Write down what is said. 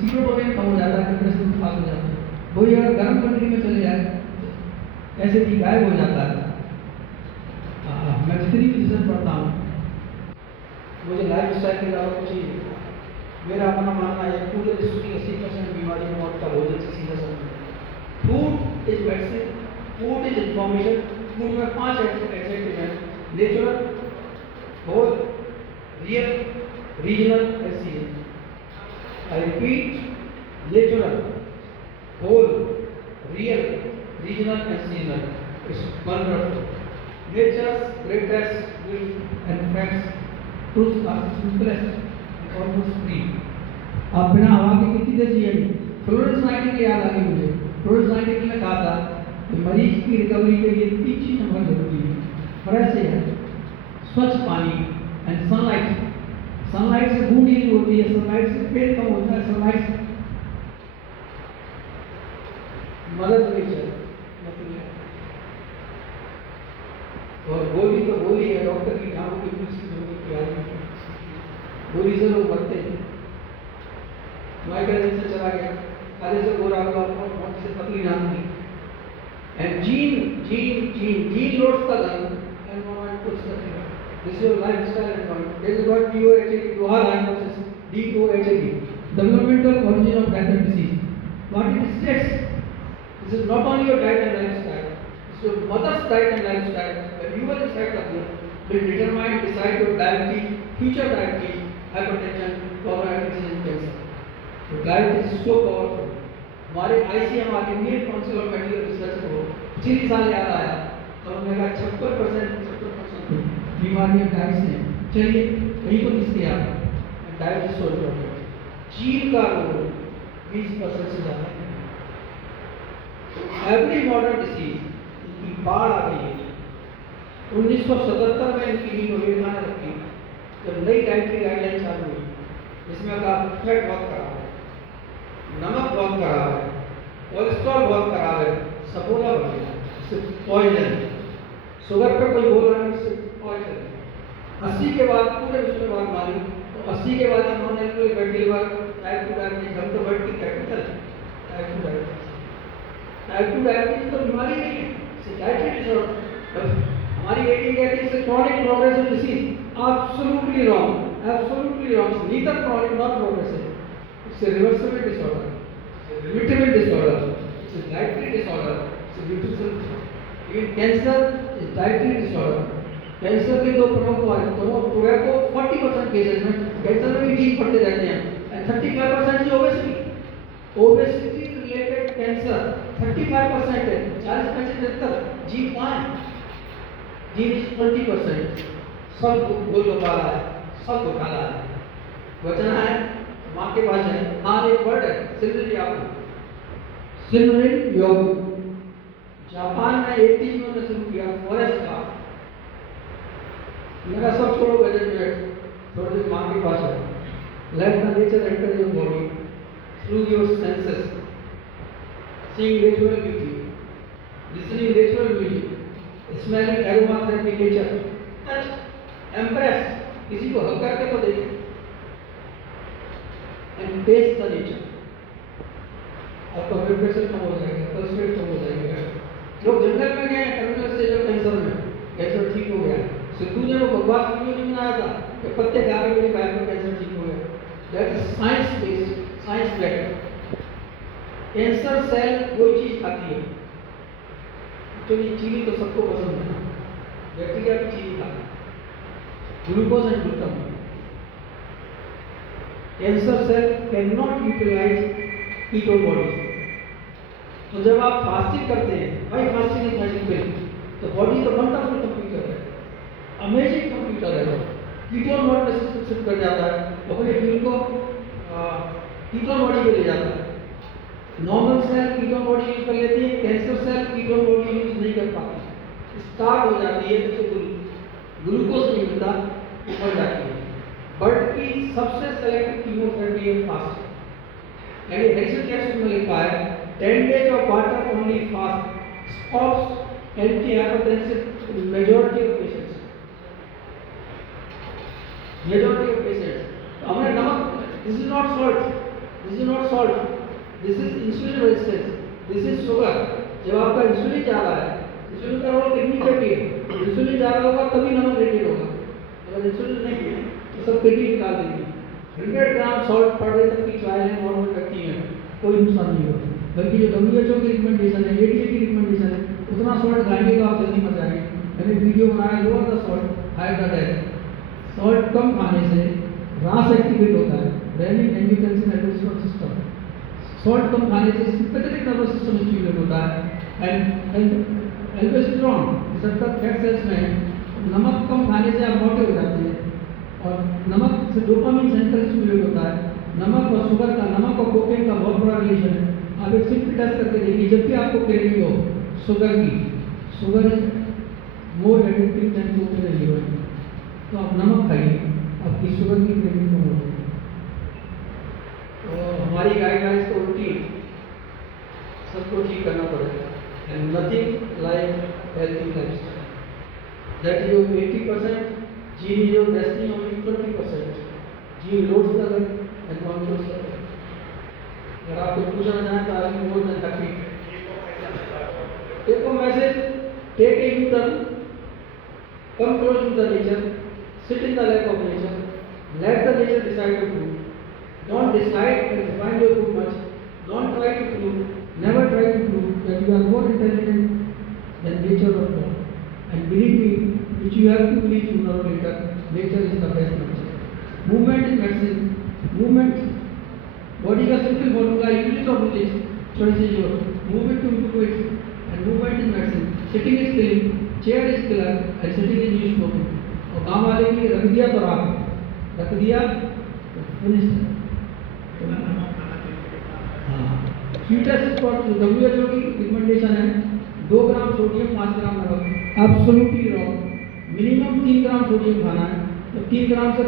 Serotonin कम हो जाता है, डिप्रेशन फास्ट हो जाता है। वही अगर गर्म कंट्री में चले जाए ऐसे भी गायब हो जाता है। मैं जितनी भी रिसर्च पढ़ता हूँ मुझे लाइफ स्टाइल के अलावा कुछ ही मेरा अपना मानना है पूरे विश्व की 80% बीमारी मौत का भोजन से सीधा संबंध। Food is medicine, food is information. Food में 5 एडजेक्टिव हैं: natural, whole, real, regional and seasonal. I repeat, natural, whole, real, regional and seasonal. It's wonderful. Nature's greatest gift and facts, truths are simplest and almost free. आप बिना हवा के कितनी देर जिएंगे? Florence Nightingale याद आ गई मुझे। फ्लोरेंस नाइटिंगेल ने कहा था कि मरीज की रिकवरी के लिए 3 चीजें बहुत जरूरी है: फ्रेश एयर, स्वच्छ पानी एंड सनलाइट। सनलाइट से वुंड हीलिंग होती है, सनलाइट से पेन कम होता है, सनलाइट से मदद नेचर। और गोली तो गोली है, डॉक्टर की काम की गोली से लोग मरते हैं। माइकल से चला गया, आधे से गोरा हुआ, बहुत से पतली नाम थी। And gene loads the gun, environment puts the trigger. This is your lifestyle and point. This is what DOHD, Doha line process, DOHD, developmental origin of death and disease. What it states, this is not only your diet and lifestyle, it's your mother's diet and lifestyle. When you are inside the womb, will determine, decide your diabetes, future diabetes, hypertension, coronary disease and cancer. So diet is so powerful. हमारे ICMR Indian council of medical research को पिछले साल याद आया तो उन्होंने कहा 76% बीमारियां डाइट से। चलिए कहीं तो किसके आप डाइट इज सो इम्पोर्टेंट। चीन का रोल 20% से ज़्यादा है। एवरी मॉडर्न डिसीज की बाढ़ आ गई है। 1977 में इनकी नियोजन रखी जब नई डाइटरी गाइडलाइन चालू हुई, जिसमें कहा फैट बहुत खराब है, नमक बहुत खराब है, कोलेस्ट्रॉल बहुत खराब है, सफोला बन गया, सिर्फ पॉइजन। शुगर पे कोई बोल रहा है सिर्फ पॉइजन। 80 के बाद पूरे विश्व में बात मानी तो 80 के बाद इन्होंने फैटी लिवर, टाइप 2 डायबिटीज, हम तो वर्ल्ड की capital type 2 diabetes. Type 2 diabetes तो बीमारी नहीं है, साइकियाट्रिक डिसऑर्डर। हमारी एटिंग कहती है chronic progressive disease. Absolutely wrong. Absolutely wrong. It's neither chronic nor progressive. It's a reversible disorder. It's a remitable disorder. It's a dietary disorder. It's a nutritional disorder. Even cancer is dietary disorder. Cancer के 2 प्रमुख कारण तो tobacco 40% cases में cancer में भी ठीक पड़ते रहते हैं and 35% is obesity. Obesity related cancer 35% है, 40% तक जीव कहाँ है? जीव 20%। सब गोल गोपाला है, सब घोटाला है। बचना है माँ के पास है। हाँ एक वर्ड है सिमरन योग। सिमरन योग जापान में 80 में शुरू किया, फॉरेस्ट का। मेरा सब छोड़ो गजट में थोड़ी देर माँ के पास है। Let the nature enter your body through your senses, seeing natural beauty, listening natural music, smelling aroma therapy nature, touch, embrace, किसी को हक करके तो देखें, and taste the nature. आपका ब्लड प्रेशर कम हो जाएगा, कोलेस्ट्रॉल कम हो जाएगा। लोग जंगल में गए टर्मिनल स्टेज ऑफ कैंसर में, कैंसर ठीक हो गया। सिद्धू ने वो बकवास वीडियो नहीं बनाया था कि पत्ते खा के मेरे पैर में कैंसर ठीक हो गया। That is science based, science backed. Cancer cell कोई चीज खाती है, एक्चुअली चीनी तो सबको पसंद है, बैक्टीरिया भी चीनी खाती है, glucose and glutamine. Cancer cell can not utilize ketone body. तो जब आप फास्टिंग करते हैं, भाई फास्टिंग इज मैजिक, तो बॉडी तो वंडरफुल कंप्यूटर है, अमेजिंग कंप्यूटर है। कीटोन बॉडी सिस्टम कर जाता है, अपने फ्यूल को कीटोन बॉडी पे ले जाता है। Normal cell ketone body use कर लेती है, cancer cell ketone body use नहीं कर पाती, स्टार्ट हो जाती है, तो ग्लूकोज नहीं मिलता, मर जाती है। बर्ड की सबसे सेलेक्टिव कीमोथेरेपी है फास्ट। यानी हेरिसन टेक्स्ट में लिखा है 10 days of water only fast stops antihypertensive in majority of patients. Majority of patients. हमने नमक, this is not salt, this this is not salt, this is insulin resistance, this is sugar. जब आपका insulin जा रहा है, insulin का role kidney पे भी है, इंसुलिन जा रहा होगा तभी नमक रिटेन होगा, अगर इंसुलिन नहीं है तो सब किडनी निकाल देगी। 100 ग्राम सॉल्ट पर डे तक की ट्रायल है नॉर्मल व्यक्ति में, कोई नुकसान नहीं होता। बल्कि जो WHO की रिकमेंडेशन है, ADA की रिकमेंडेशन है, उतना सॉल्ट खाएंगे तो आप जल्दी मर जाएंगे। मैंने वीडियो बनाया, lower the salt higher the death. Salt कम खाने से रास एक्टिवेट होता है, renin angiotensin aldosterone system. Salt कम खाने से सिंपैथेटिक नर्वस सिस्टम स्टिमुलेट होता है and aldosterone receptor fat cells में नमक कम खाने से आप मोटे हो जाते हैं, और नमक से डोपामिन सेंटर स्टिमुलेट होता है। नमक और शुगर का, नमक और कोकेन का बहुत बड़ा रिलेशन है। आप एक सिंपल टेस्ट करके देखिए, जब भी आपको क्रेविंग हो शुगर की, sugar is more addictive than cocaine and liver, तो आप नमक खाइए, आपकी शुगर की क्रेविंग कम होगी। तो हमारी गाइडलाइंस तो उल्टी, सबको ठीक करना पड़ेगा। And nothing like healthy lifestyle, that is your 80%, gene is your destiny, only 20%। Gene loads the gun and controls the gun. अगर आपको पूछना चाहें तो आगे more than 30। Take home message, take a U turn, come close to the nature, sit in the lap of nature, let the nature decide your food. Don't decide and define your food much. Don't try to prove, never try to prove that you are more intelligent than nature or God. And believe me, which you have to believe sooner or later, nature is the best nature. Movement is medicine. Movement, body का simple formula, unit of which is choice is yours. Move it to improve it, and movement is medicine. Sitting is killing, chair is killer, and sitting is use smoking. और काम वाले के लिए रख दिया तो रख दिया तो फिनिश। हाँ, स्वीटेस्ट WHO की रिकमेंडेशन है 2 ग्राम सोडियम 5 ग्राम नमक, absolutely wrong. Minimum 3 gram sodium खाना है, तो 3 ग्राम से